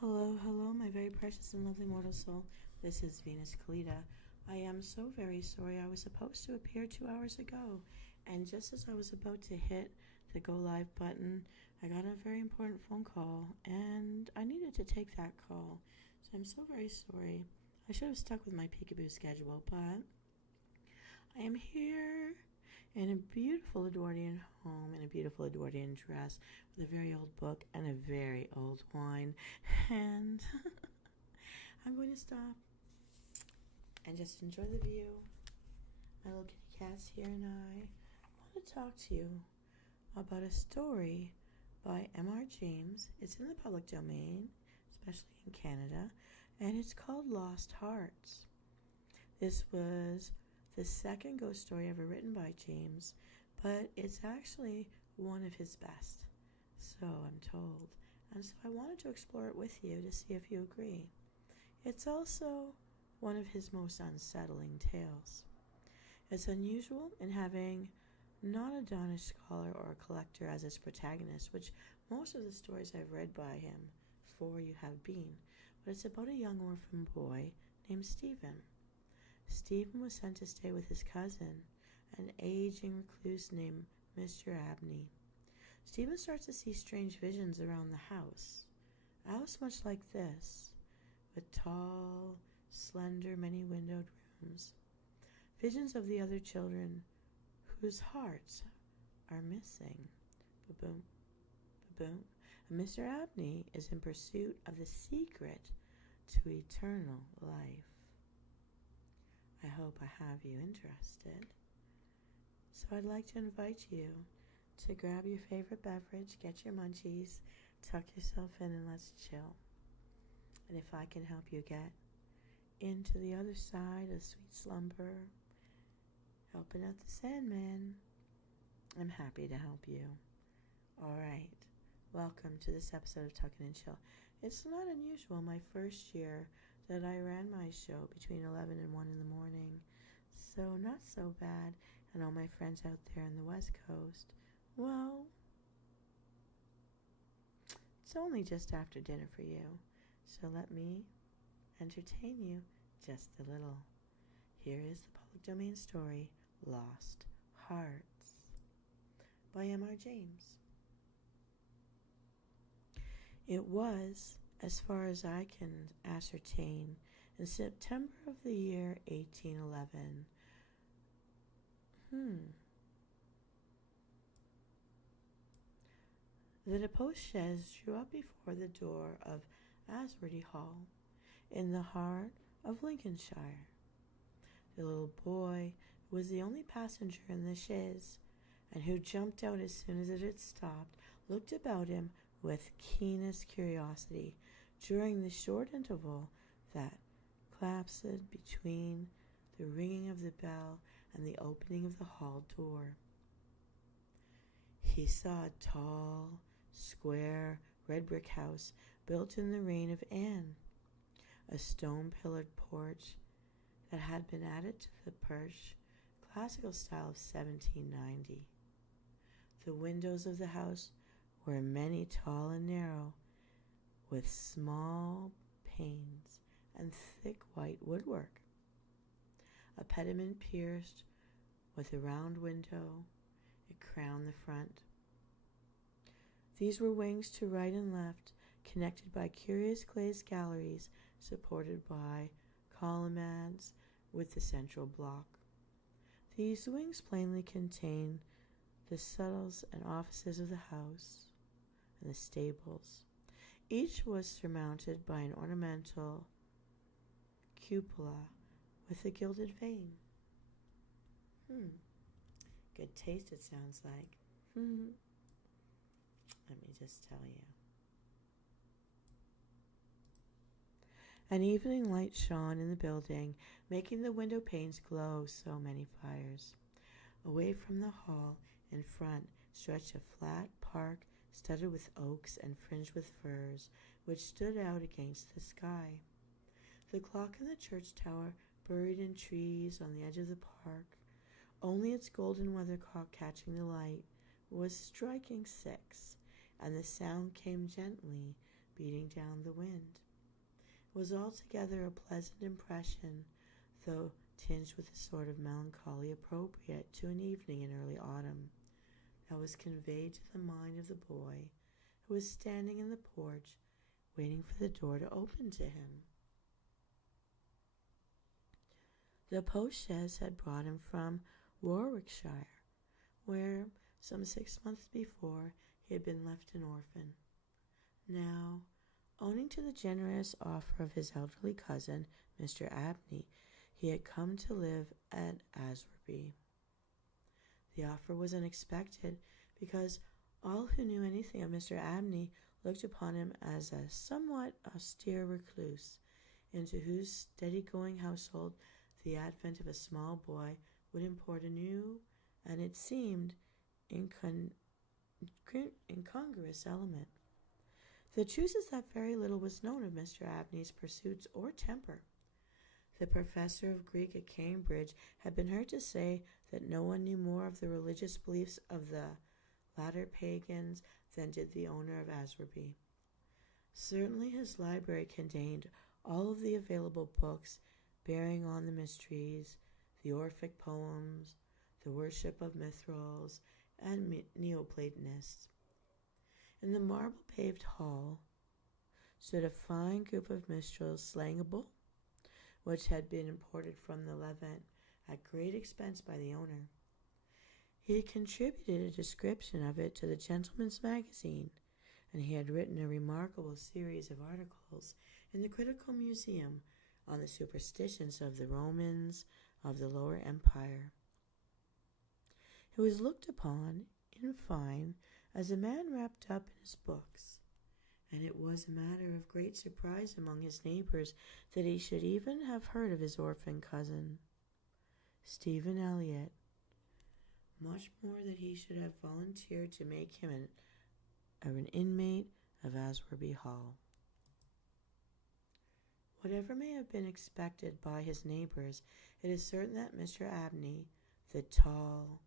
Hello, hello, my very precious and lovely mortal soul. This is Venus Callida. I am so very sorry. I was supposed to appear 2 hours ago, and just as I was about to hit the go live button, I got a very important phone call, and I needed to take that call. So I'm so very sorry. I should have stuck with my peekaboo schedule, but I am here in a beautiful Edwardian home, in a beautiful Edwardian dress, with a very old book and a very old wine. And I'm going to stop and just enjoy the view. My little kitty cat's here, and I want to talk to you about a story by M.R. James. It's in the public domain, especially in Canada, and it's called Lost Hearts. This was the second ghost story ever written by James, but it's actually one of his best, so I'm told. And so I wanted to explore it with you to see if you agree. It's also one of his most unsettling tales. It's unusual in having not a Danish scholar or a collector as its protagonist, which most of the stories I've read by him for you have been, but it's about a young orphan boy named Stephen. Stephen was sent to stay with his cousin, an aging recluse named Mr. Abney. Stephen starts to see strange visions around the house, a house much like this, with tall, slender, many-windowed rooms. Visions of the other children whose hearts are missing. Ba-boom, ba-boom. And Mr. Abney is in pursuit of the secret to eternal life. I hope I have you interested. So I'd like to invite you to grab your favorite beverage, get your munchies, tuck yourself in, and let's chill. And if I can help you get into the other side of sweet slumber, helping out the Sandman, I'm happy to help you. All right, welcome to this episode of Tuckin' and Chill. It's not unusual, my first year that I ran my show between 11 and 1 in the morning, so not so bad. And all my friends out there on the West Coast, well, it's only just after dinner for you, so let me entertain you just a little. Here is the public domain story, Lost Hearts, by M.R. James. It was, as far as I can ascertain, in September of the year 1811. That a post-chaise drew up before the door of Asworthy Hall, in the heart of Lincolnshire. The little boy, who was the only passenger in the chaise, and who jumped out as soon as it had stopped, looked about him with keenest curiosity during the short interval that collapsed between the ringing of the bell and the opening of the hall door. He saw a tall, square, red brick house built in the reign of Anne, a stone-pillared porch that had been added to the perch classical style of 1790. The windows of the house were many, tall and narrow, with small panes and thick white woodwork. A pediment pierced with a round window, it crowned the front. These were wings to right and left, connected by curious glazed galleries supported by colonnades with the central block. These wings plainly contained the suttles and offices of the house and the stables. Each was surmounted by an ornamental cupola with a gilded vane. Good taste, it sounds like. Let me just tell you. An evening light shone in the building, making the window panes glow so many fires. Away from the hall, in front, stretched a flat park studded with oaks and fringed with firs, which stood out against the sky. The clock in the church tower, buried in trees on the edge of the park, only its golden weathercock catching the light, was striking 6, and the sound came gently beating down the wind. It was altogether a pleasant impression, though tinged with a sort of melancholy appropriate to an evening in early autumn, that was conveyed to the mind of the boy, who was standing in the porch, waiting for the door to open to him. The post-chaise had brought him from Warwickshire, where, some 6 months before, he had been left an orphan. Now, owing to the generous offer of his elderly cousin, Mr. Abney, he had come to live at Aswarby. The offer was unexpected, because all who knew anything of Mr. Abney looked upon him as a somewhat austere recluse, into whose steady-going household the advent of a small boy would import a new, and it seemed, incongruous element. The truth is that very little was known of Mr. Abney's pursuits or temper. The professor of Greek at Cambridge had been heard to say that no one knew more of the religious beliefs of the latter pagans than did the owner of Aswarby. Certainly his library contained all of the available books bearing on the mysteries, the Orphic poems, the worship of Mithrils, and Neoplatonists. In the marble-paved hall stood a fine group of minstrels slaying a bull, which had been imported from the Levant at great expense by the owner. He had contributed a description of it to the Gentleman's Magazine, and he had written a remarkable series of articles in the Critical Museum on the superstitions of the Romans of the Lower Empire. He was looked upon, in fine, as a man wrapped up in his books, and it was a matter of great surprise among his neighbors that he should even have heard of his orphan cousin, Stephen Elliott, much more that he should have volunteered to make him an inmate of Aswarby Hall. Whatever may have been expected by his neighbors, it is certain that Mr. Abney, the tall,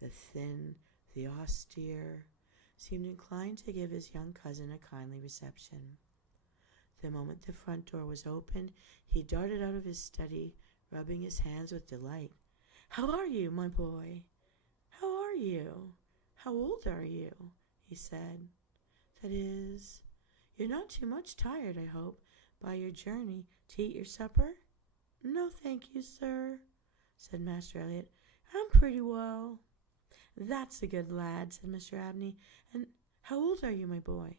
the thin, the austere, seemed inclined to give his young cousin a kindly reception. The moment the front door was opened, he darted out of his study, rubbing his hands with delight. "How are you, my boy? How are you? How old are you?" he said. "That is, you're not too much tired, I hope, by your journey to eat your supper?" "No, thank you, sir," said Master Elliot. "I'm pretty well." "That's a good lad," said Mr. Abney. "And how old are you, my boy?"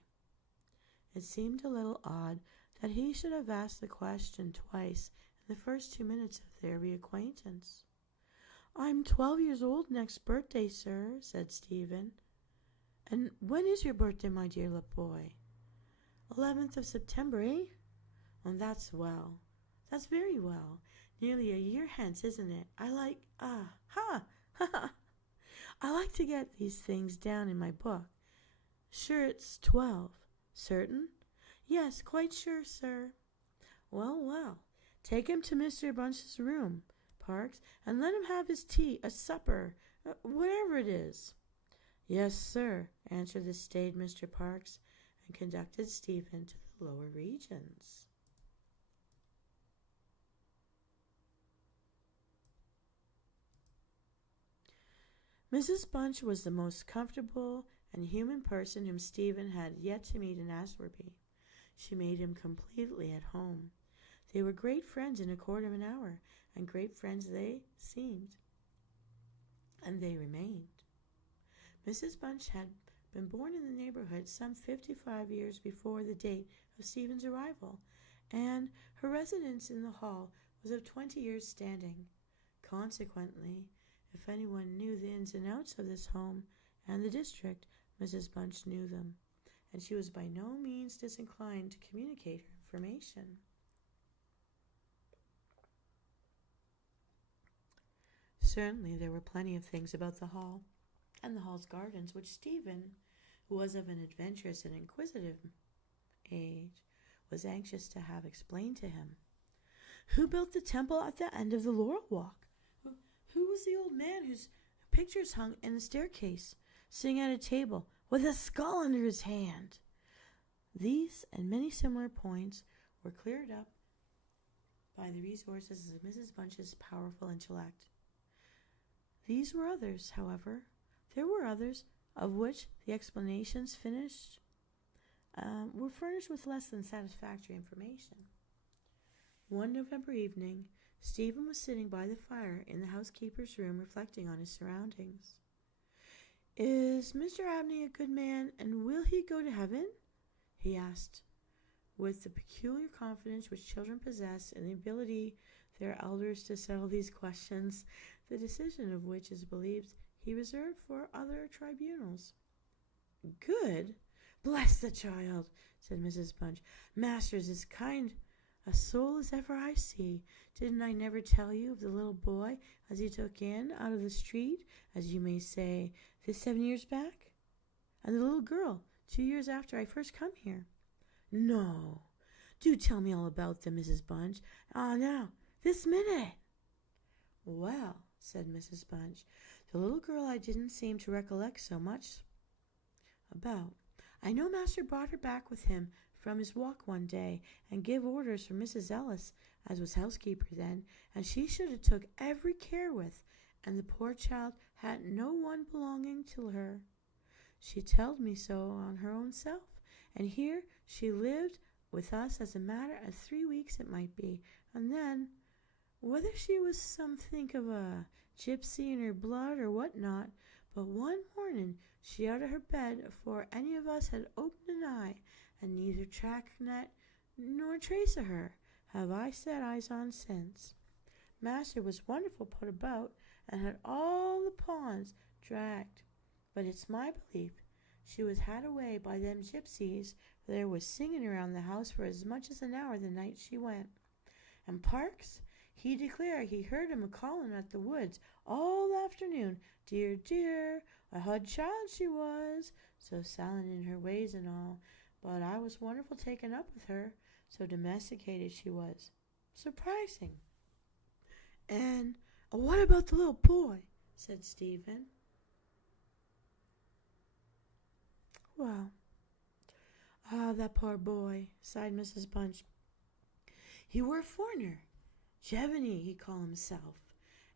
It seemed a little odd that he should have asked the question twice in the first 2 minutes of their reacquaintance. "I'm 12 years old next birthday, sir," said Stephen. "And when is your birthday, my dear little boy?" 11th of September, eh? Oh, that's well. That's very well. Nearly a year hence, isn't it? I like to get these things down in my book. Sure it's 12. Certain? Yes, quite sure, sir. Well. Take him to Mr. Bunch's room, Parks, and let him have his tea, a supper, whatever it is. Yes, sir, answered the staid Mr. Parks, and conducted Stephen to the lower regions. Mrs. Bunch was the most comfortable and human person whom Stephen had yet to meet in Aswarby. She made him completely at home. They were great friends in a quarter of an hour, and great friends they seemed, and they remained. Mrs. Bunch had been born in the neighborhood some 55 years before the date of Stephen's arrival, and her residence in the hall was of 20 years' standing. Consequently, if anyone knew the ins and outs of this home and the district, Mrs. Bunch knew them, and she was by no means disinclined to communicate her information. Certainly there were plenty of things about the hall and the hall's gardens which Stephen, who was of an adventurous and inquisitive age, was anxious to have explained to him. Who built the temple at the end of the Laurel Walk? Who was the old man whose pictures hung in the staircase, sitting at a table with a skull under his hand? These and many similar points were cleared up by the resources of Mrs. Bunch's powerful intellect. These were others, however. There were others of which the explanations were furnished with less than satisfactory information. One November evening, Stephen was sitting by the fire in the housekeeper's room reflecting on his surroundings. "Is Mr. Abney a good man, and will he go to heaven?" he asked, with the peculiar confidence which children possess in the ability of their elders to settle these questions, the decision of which is believed he reserved for other tribunals. "Good? Bless the child," said Mrs. Bunch. "Master's as kind a soul as ever I see. Didn't I never tell you of the little boy as he took in out of the street, as you may say, this 7 years back? And the little girl, 2 years after I first come here?" "No. Do tell me all about them, Mrs. Bunch. Ah, now, this minute." "Well," said Mrs. Bunch, "the little girl I didn't seem to recollect so much about. I know master brought her back with him from his walk one day, and give orders for Mrs. Ellis, as was housekeeper then, and she should have took every care with, and the poor child hadn't no one belonging to her. She telled me so on her own self, and here she lived with us as a matter of 3 weeks it might be, and then, whether she was some think of a gypsy in her blood or what not, but one morning she out of her bed afore any of us had opened an eye, and neither track net nor trace of her have I set eyes on since. Master was wonderful put about, and had all the pawns dragged, but it's my belief she was had away by them gypsies, for there was singing around the house for as much as an hour the night she went. And Parks, he declared he heard him a-calling at the woods all afternoon. Dear, dear, a hud child she was, so silent in her ways and all, but I was wonderful taken up with her, so domesticated she was. Surprising." "And what about the little boy?" said Stephen. "Well, that poor boy," sighed Mrs. Bunch. "He were a foreigner. Jevony, he call himself,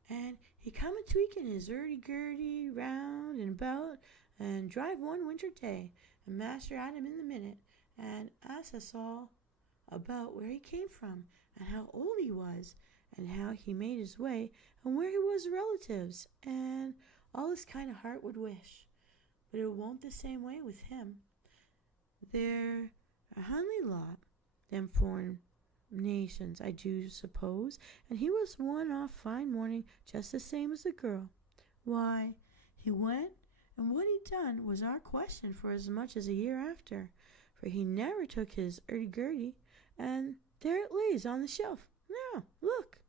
and he come a-tweaking his hurdy-gurdy round and about and drive one winter day, and master had him in the minute, and asked us all about where he came from, and how old he was, and how he made his way, and where he was relatives, and all his kind of heart would wish. But it won't the same way with him. They're a hunly lot, them foreign nations, I do suppose, and he was one off fine morning just the same as the girl. Why, he went, and what he done was our question for as much as a year after, for he never took his hurdy-gurdy, and there it lays on the shelf. Now, look."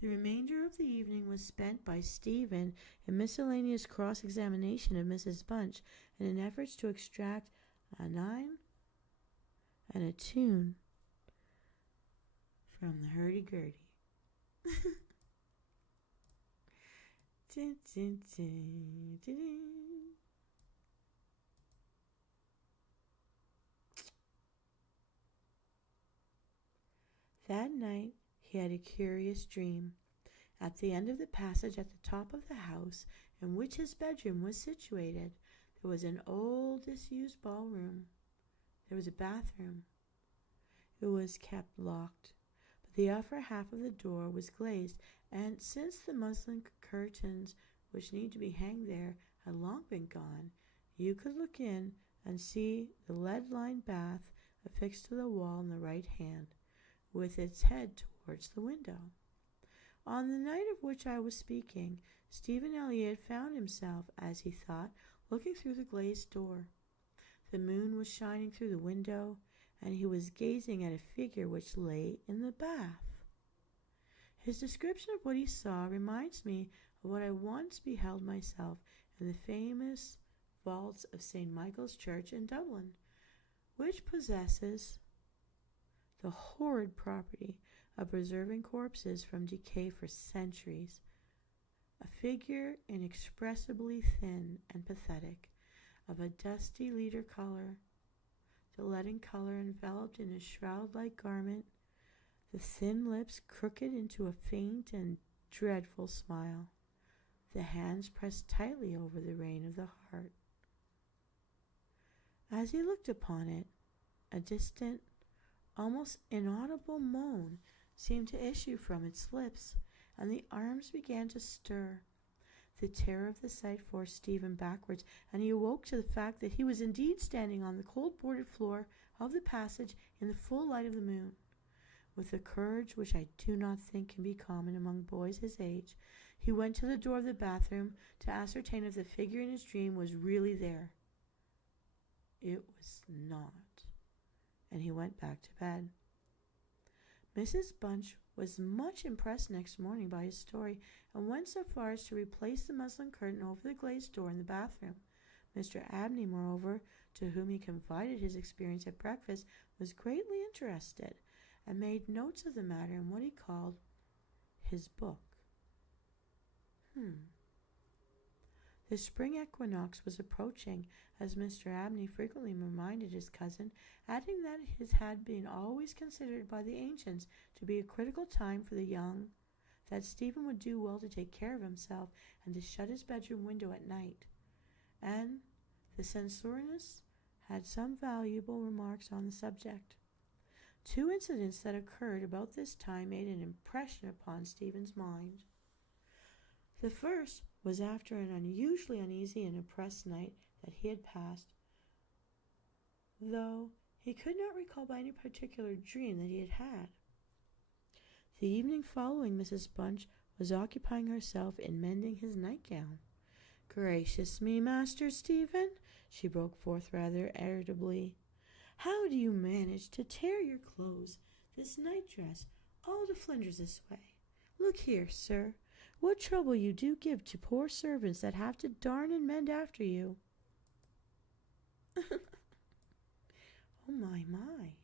The remainder of the evening was spent by Stephen in miscellaneous cross-examination of Mrs. Bunch in an effort to extract a nine and a tune from the hurdy-gurdy. That night he had a curious dream. At the end of the passage at the top of the house in which his bedroom was situated, there was an old disused ballroom. There was a bathroom. It was kept locked, but the upper half of the door was glazed, and since the muslin curtains which need to be hanged there had long been gone, you could look in and see the lead-lined bath affixed to the wall on the right hand, with its head towards the window. On the night of which I was speaking, Stephen Elliott found himself, as he thought, looking through the glazed door. The moon was shining through the window, and he was gazing at a figure which lay in the bath. His description of what he saw reminds me of what I once beheld myself in the famous vaults of St. Michael's Church in Dublin, which possesses the horrid property of preserving corpses from decay for centuries. A figure inexpressibly thin and pathetic, of a dusty leader color. The leaden color enveloped in a shroud-like garment, the thin lips crooked into a faint and dreadful smile, the hands pressed tightly over the rein of the heart. As he looked upon it, a distant, almost inaudible moan seemed to issue from its lips, and the arms began to stir. The terror of the sight forced Stephen backwards, and he awoke to the fact that he was indeed standing on the cold-boarded floor of the passage in the full light of the moon. With a courage which I do not think can be common among boys his age, he went to the door of the bathroom to ascertain if the figure in his dream was really there. It was not, and he went back to bed. Mrs. Bunch was much impressed next morning by his story, and went so far as to replace the muslin curtain over the glazed door in the bathroom. Mr. Abney, moreover, to whom he confided his experience at breakfast, was greatly interested, and made notes of the matter in what he called his book. The spring equinox was approaching, as Mr. Abney frequently reminded his cousin, adding that it had been always considered by the ancients to be a critical time for the young, that Stephen would do well to take care of himself and to shut his bedroom window at night. And the censorious had some valuable remarks on the subject. Two incidents that occurred about this time made an impression upon Stephen's mind. The first was after an unusually uneasy and oppressed night that he had passed, though he could not recall by any particular dream that he had had. The evening following, Mrs. Bunch was occupying herself in mending his nightgown. "Gracious me, Master Stephen," she broke forth rather irritably, "how do you manage to tear your clothes, this night-dress, all to flinders this way? Look here, sir, what trouble you do give to poor servants that have to darn and mend after you." Oh, my.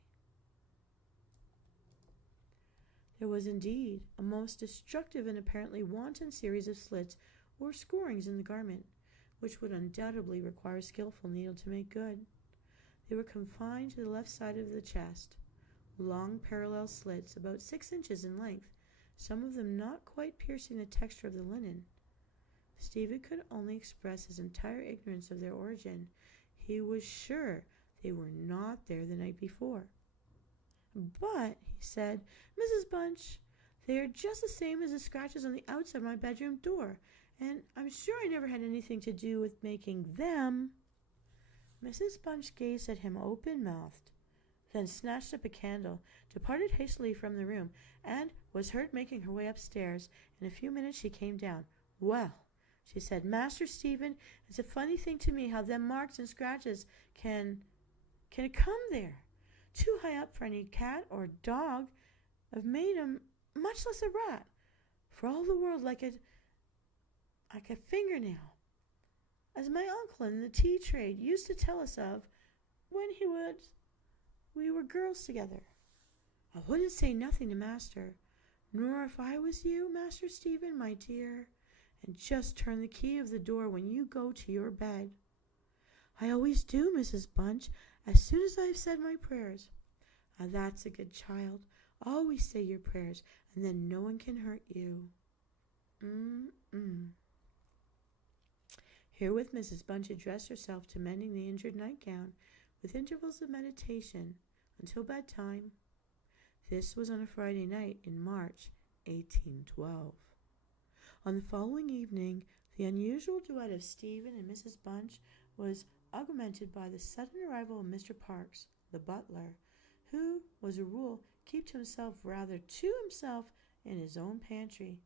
There was indeed a most destructive and apparently wanton series of slits or scorings in the garment, which would undoubtedly require a skillful needle to make good. They were confined to the left side of the chest, long parallel slits about 6 inches in length, some of them not quite piercing the texture of the linen. Stephen could only express his entire ignorance of their origin. He was sure they were not there the night before. "But," he said, "Mrs. Bunch, they are just the same as the scratches on the outside of my bedroom door, and I'm sure I never had anything to do with making them." Mrs. Bunch gazed at him open-mouthed, then snatched up a candle, departed hastily from the room, and was heard making her way upstairs. In a few minutes she came down. "Well," she said, "Master Stephen, it's a funny thing to me how them marks and scratches can come there. Too high up for any cat or dog have made 'em, much less a rat, for all the world like a fingernail, as my uncle in the tea trade used to tell us of when we were girls together. I wouldn't say nothing to master, nor if I was you, Master Stephen, my dear, and just turn the key of the door when you go to your bed. I always do, Mrs. Bunch, as soon as I've said my prayers. That's a good child. Always say your prayers, and then no one can hurt you." Herewith Mrs. Bunch addressed herself to mending the injured nightgown, with intervals of meditation, until bedtime. This was on a Friday night in March, 1812. On the following evening, the unusual duet of Stephen and Mrs. Bunch was augmented by the sudden arrival of Mr. Parks, the butler, who, was a rule, kept himself rather to himself in his own pantry.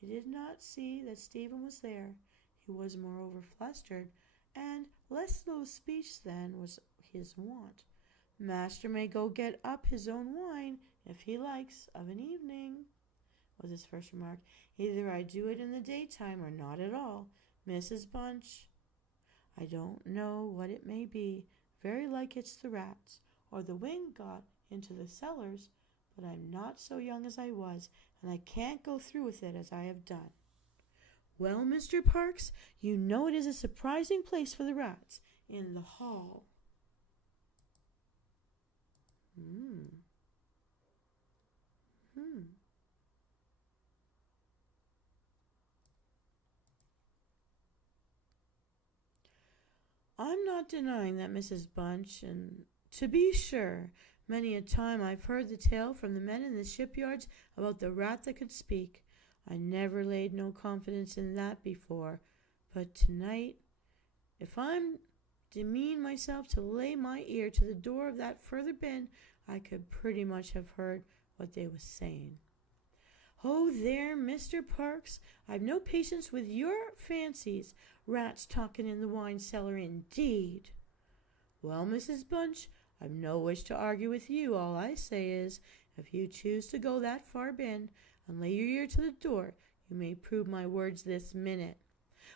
He did not see that Stephen was there. He was moreover flustered, and less slow of speech than was his wont. "Master may go get up his own wine, if he likes, of an evening," was his first remark. "Either I do it in the daytime or not at all, Mrs. Bunch. I don't know what it may be. Very like it's the rats, or the wind got into the cellars, but I'm not so young as I was, and I can't go through with it as I have done. Well, Mr. Parks, you know it is a surprising place for the rats. in the hall. Hmm. I'm not denying that, Mrs. Bunch, and to be sure, many a time I've heard the tale from the men in the shipyards about the rat that could speak. I never laid no confidence in that before, but tonight, if I'm demean myself to lay my ear to the door of that further bin, I could pretty much have heard what they was saying. Oh, there, Mr. Parks, I've no patience with your fancies. Rats talking in the wine cellar, indeed. Well, Mrs. Bunch, I've no wish to argue with you. All I say is, if you choose to go that far bin and lay your ear to the door, you may prove my words this minute.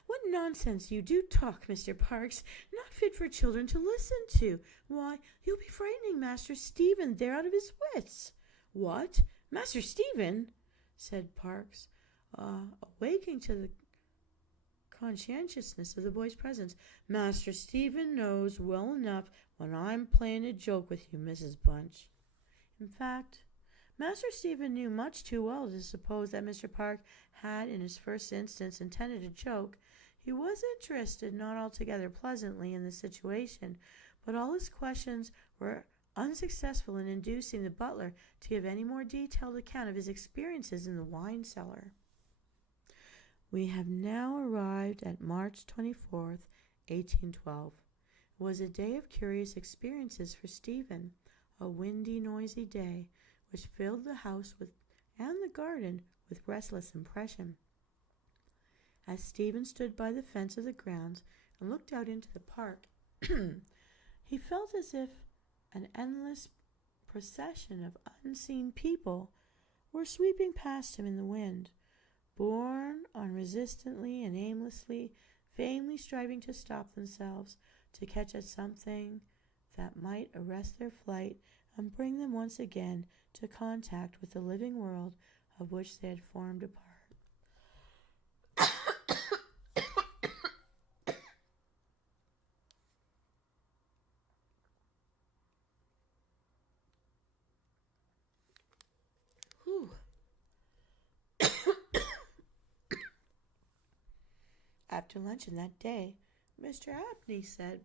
What nonsense you do talk, Mr. Parks. Not fit for children to listen to. Why, you'll be frightening Master Stephen there out of his wits. What? Master Stephen? Said Parks, awaking to the conscientiousness of the boy's presence. Master Stephen knows well enough when I'm playing a joke with you, Mrs. Bunch. In fact, Master Stephen knew much too well to suppose that Mr. Park had in his first instance intended a joke. He was interested not altogether pleasantly in the situation, but all his questions were unsuccessful in inducing the butler to give any more detailed account of his experiences in the wine cellar. We have now arrived at March 24th, 1812. It was a day of curious experiences for Stephen, a windy, noisy day, which filled the house and the garden with restless impression. As Stephen stood by the fence of the grounds and looked out into the park, he felt as if an endless procession of unseen people were sweeping past him in the wind, borne unresistingly and aimlessly, vainly striving to stop themselves, to catch at something that might arrest their flight and bring them once again to contact with the living world of which they had formed a part. After luncheon that day, Mr. Abney said,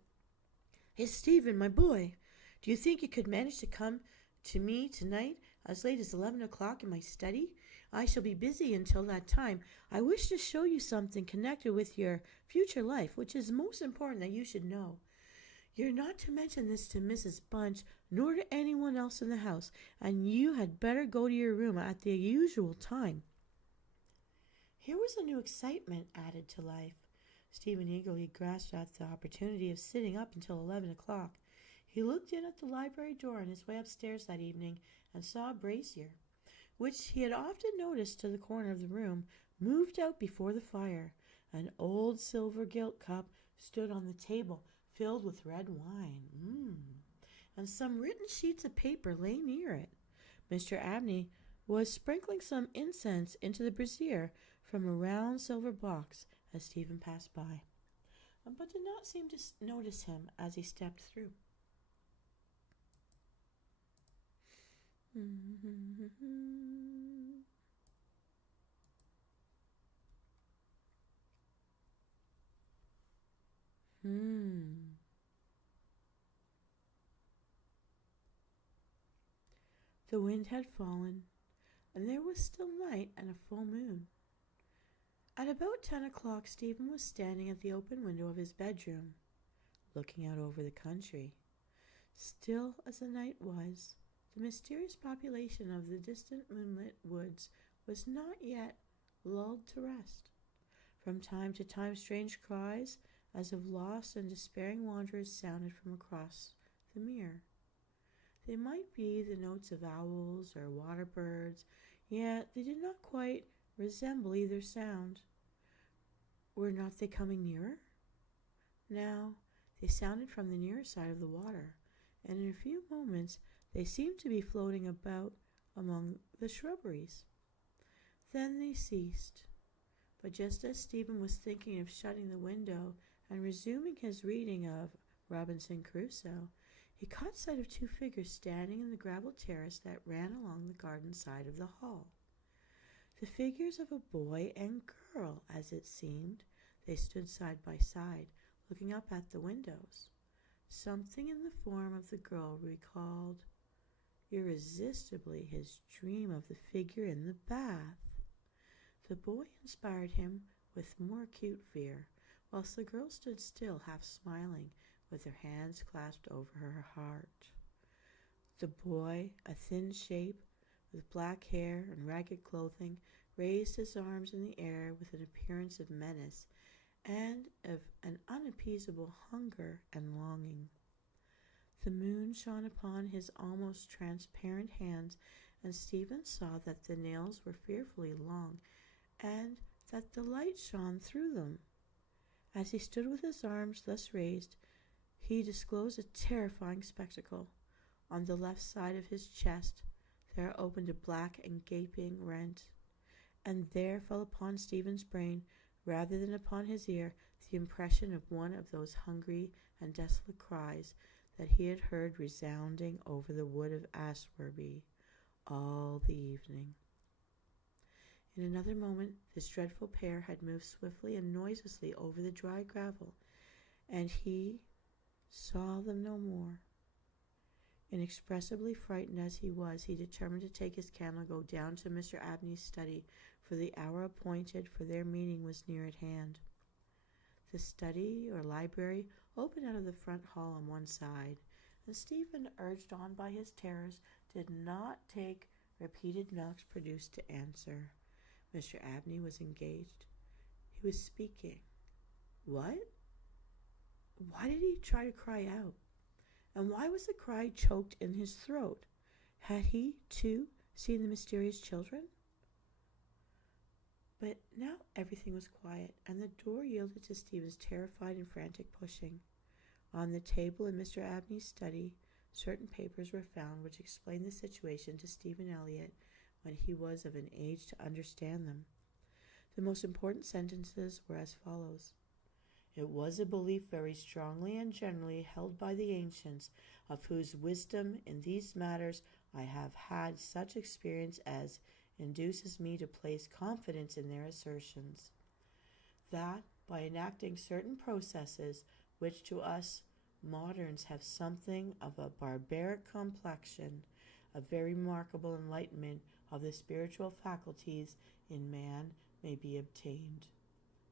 "Hey, Stephen, my boy, do you think you could manage to come to me tonight as late as 11 o'clock in my study? I shall be busy until that time. I wish to show you something connected with your future life, which is most important that you should know. You're not to mention this to Mrs. Bunch, nor to anyone else in the house, and you had better go to your room at the usual time." Here was a new excitement added to life. Stephen eagerly grasped at the opportunity of sitting up until 11 o'clock. He looked in at the library door on his way upstairs that evening and saw a brazier, which he had often noticed to the corner of the room, moved out before the fire. An old silver gilt cup stood on the table, filled with red wine, and some written sheets of paper lay near it. Mr. Abney was sprinkling some incense into the brazier from a round silver box as Stephen passed by, but did not seem to notice him as he stepped through. The wind had fallen, and there was still night and a full moon. At about 10 o'clock, Stephen was standing at the open window of his bedroom, looking out over the country. Still as the night was, the mysterious population of the distant moonlit woods was not yet lulled to rest. From time to time, strange cries, as of lost and despairing wanderers, sounded from across the mere. They might be the notes of owls or water birds, yet they did not quite resemble either sound. Were not they coming nearer? Now they sounded from the nearer side of the water, and in a few moments they seemed to be floating about among the shrubberies. Then they ceased, but just as Stephen was thinking of shutting the window and resuming his reading of Robinson Crusoe, he caught sight of two figures standing in the gravel terrace that ran along the garden side of the hall. The figures of a boy and girl, as it seemed. They stood side by side, looking up at the windows. Something in the form of the girl recalled irresistibly his dream of the figure in the bath. The boy inspired him with more acute fear, whilst the girl stood still, half smiling, with her hands clasped over her heart. The boy, a thin shape, with black hair and ragged clothing, raised his arms in the air with an appearance of menace and of an unappeasable hunger and longing. The moon shone upon his almost transparent hands, and Stephen saw that the nails were fearfully long, and that the light shone through them. As he stood with his arms thus raised, he disclosed a terrifying spectacle. On the left side of his chest there opened a black and gaping rent, and there fell upon Stephen's brain, rather than upon his ear, the impression of one of those hungry and desolate cries that he had heard resounding over the wood of Ashwerby all the evening. In another moment this dreadful pair had moved swiftly and noiselessly over the dry gravel, and he saw them no more. Inexpressibly frightened as he was, he determined to take his candle and go down to Mr. Abney's study, for the hour appointed for their meeting was near at hand. The study or library opened out of the front hall on one side, and Stephen, urged on by his terrors, did not take repeated knocks produced to answer. Mr. Abney was engaged. He was speaking. What? Why did he try to cry out? And why was the cry choked in his throat? Had he, too, seen the mysterious children? But now everything was quiet, and the door yielded to Stephen's terrified and frantic pushing. On the table in Mr. Abney's study, certain papers were found which explained the situation to Stephen Elliott when he was of an age to understand them. The most important sentences were as follows. It was a belief very strongly and generally held by the ancients, of whose wisdom in these matters I have had such experience as induces me to place confidence in their assertions, that by enacting certain processes which to us moderns have something of a barbaric complexion, a very remarkable enlightenment of the spiritual faculties in man may be obtained.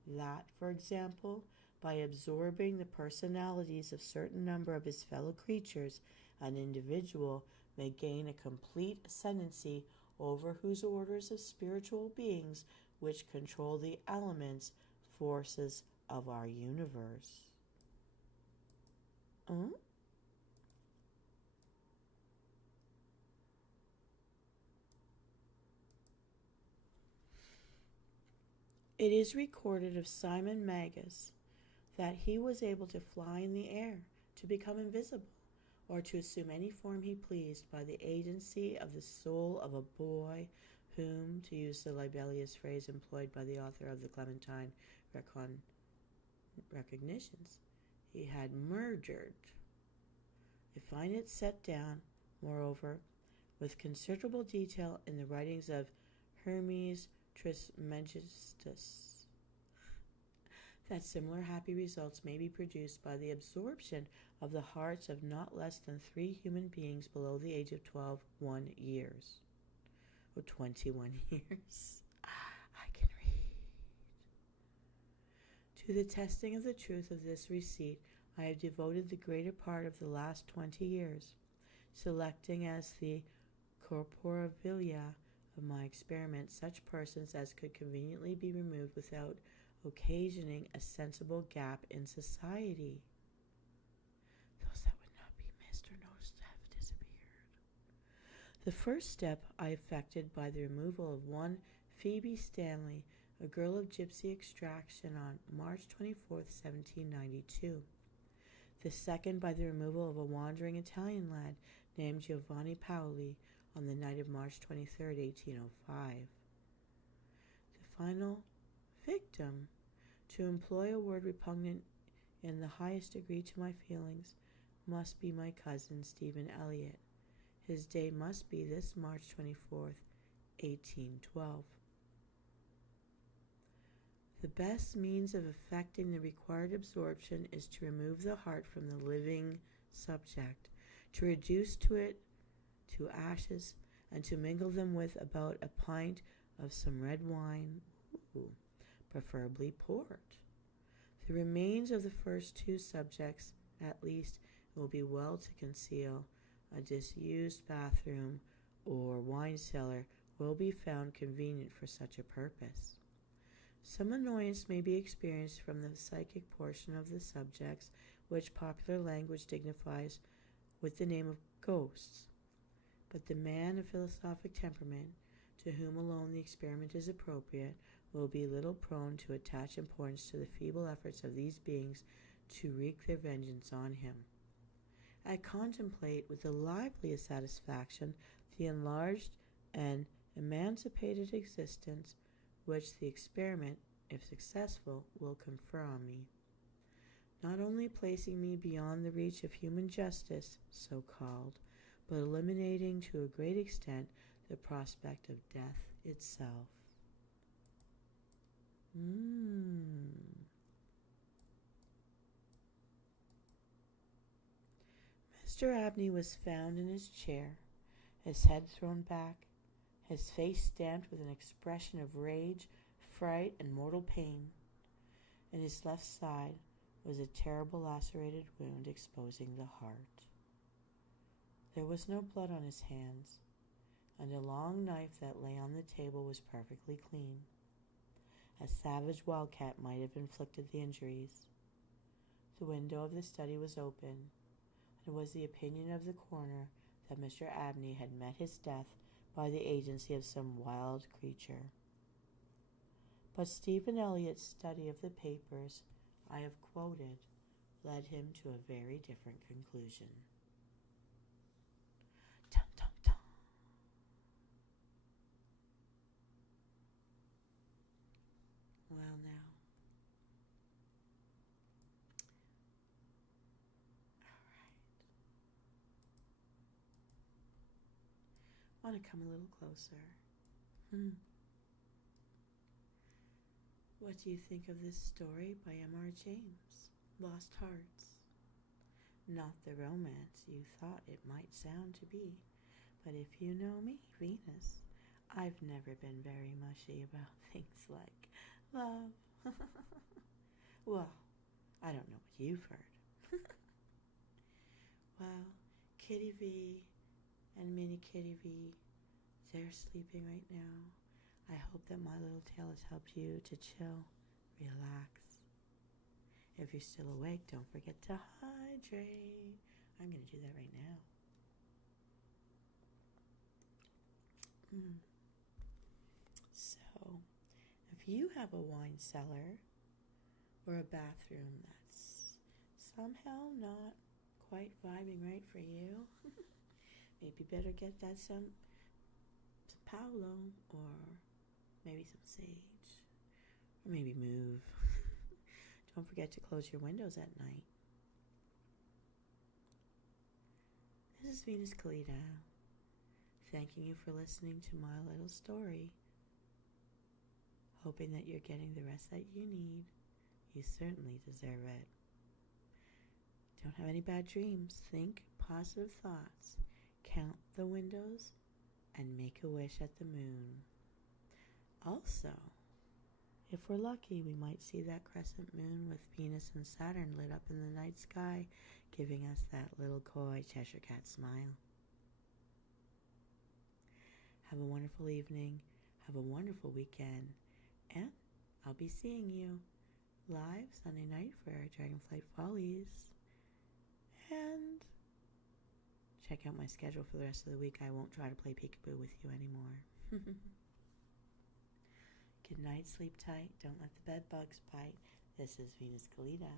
That, for example, by absorbing the personalities of a certain number of his fellow creatures, an individual may gain a complete ascendancy over whose orders of spiritual beings which control the elements, forces of our universe. It is recorded of Simon Magus that he was able to fly in the air, to become invisible, or to assume any form he pleased by the agency of the soul of a boy whom, to use the libellous phrase employed by the author of the Clementine Recognitions, he had murdered. I find it set down, moreover, with considerable detail in the writings of Hermes Trismegistus, that similar happy results may be produced by the absorption of the hearts of not less than 3 human beings below the age of 21 years. Or 21 years. I can read. To the testing of the truth of this receipt, I have devoted the greater part of the last 20 years, selecting as the corporilia of my experiment such persons as could conveniently be removed without occasioning a sensible gap in society. Those that would not be missed or noticed have disappeared. The first step I effected by the removal of one Phoebe Stanley, a girl of gypsy extraction, on March 24th, 1792. The second by the removal of a wandering Italian lad named Giovanni Paoli on the night of March 23rd, 1805. The final victim, to employ a word repugnant in the highest degree to my feelings must be my cousin Stephen Elliott. His day must be this March 24th, 1812. The best means of effecting the required absorption is to remove the heart from the living subject, to reduce it to ashes, and to mingle them with about a pint of some red wine, preferably port. The remains of the first two subjects, at least, it will be well to conceal. A disused bathroom or wine cellar will be found convenient for such a purpose. Some annoyance may be experienced from the psychic portion of the subjects, which popular language dignifies with the name of ghosts. But the man of philosophic temperament, to whom alone the experiment is appropriate, will be little prone to attach importance to the feeble efforts of these beings to wreak their vengeance on him. I contemplate with the liveliest satisfaction the enlarged and emancipated existence which the experiment, if successful, will confer on me, not only placing me beyond the reach of human justice, so called, but eliminating to a great extent the prospect of death itself. Mr. Abney was found in his chair, his head thrown back, his face stamped with an expression of rage, fright, and mortal pain. In his left side was a terrible lacerated wound exposing the heart. There was no blood on his hands, and a long knife that lay on the table was perfectly clean. A savage wildcat might have inflicted the injuries. The window of the study was open, and it was the opinion of the coroner that Mr. Abney had met his death by the agency of some wild creature. But Stephen Elliott's study of the papers I have quoted led him to a very different conclusion. Dun, dun, dun. Well, now. All right. Want to come a little closer? What do you think of this story by M.R. James, Lost Hearts? Not the romance you thought it might sound to be, but if you know me, Venus, I've never been very mushy about things like love. Well, I don't know what you've heard. Well, Kitty V and Mini Kitty V, they're sleeping right now. I hope that my little tale has helped you to chill, relax. If you're still awake, don't forget to hydrate. I'm going to do that right now. So, if you have a wine cellar or a bathroom that's somehow not quite vibing right for you, maybe better get that some Paolo or maybe some sage, or maybe move. Don't forget to close your windows at night. This is Venus Callida, thanking you for listening to my little story. Hoping that you're getting the rest that you need. You certainly deserve it. Don't have any bad dreams. Think positive thoughts. Count the windows and make a wish at the moon. Also, if we're lucky, we might see that crescent moon with Venus and Saturn lit up in the night sky, giving us that little coy Cheshire Cat smile. Have a wonderful evening. Have a wonderful weekend. And I'll be seeing you live Sunday night for Dragonflight Follies. And check out my schedule for the rest of the week. I won't try to play peekaboo with you anymore. Good night, sleep tight. Don't let the bed bugs bite. This is Venus Callida.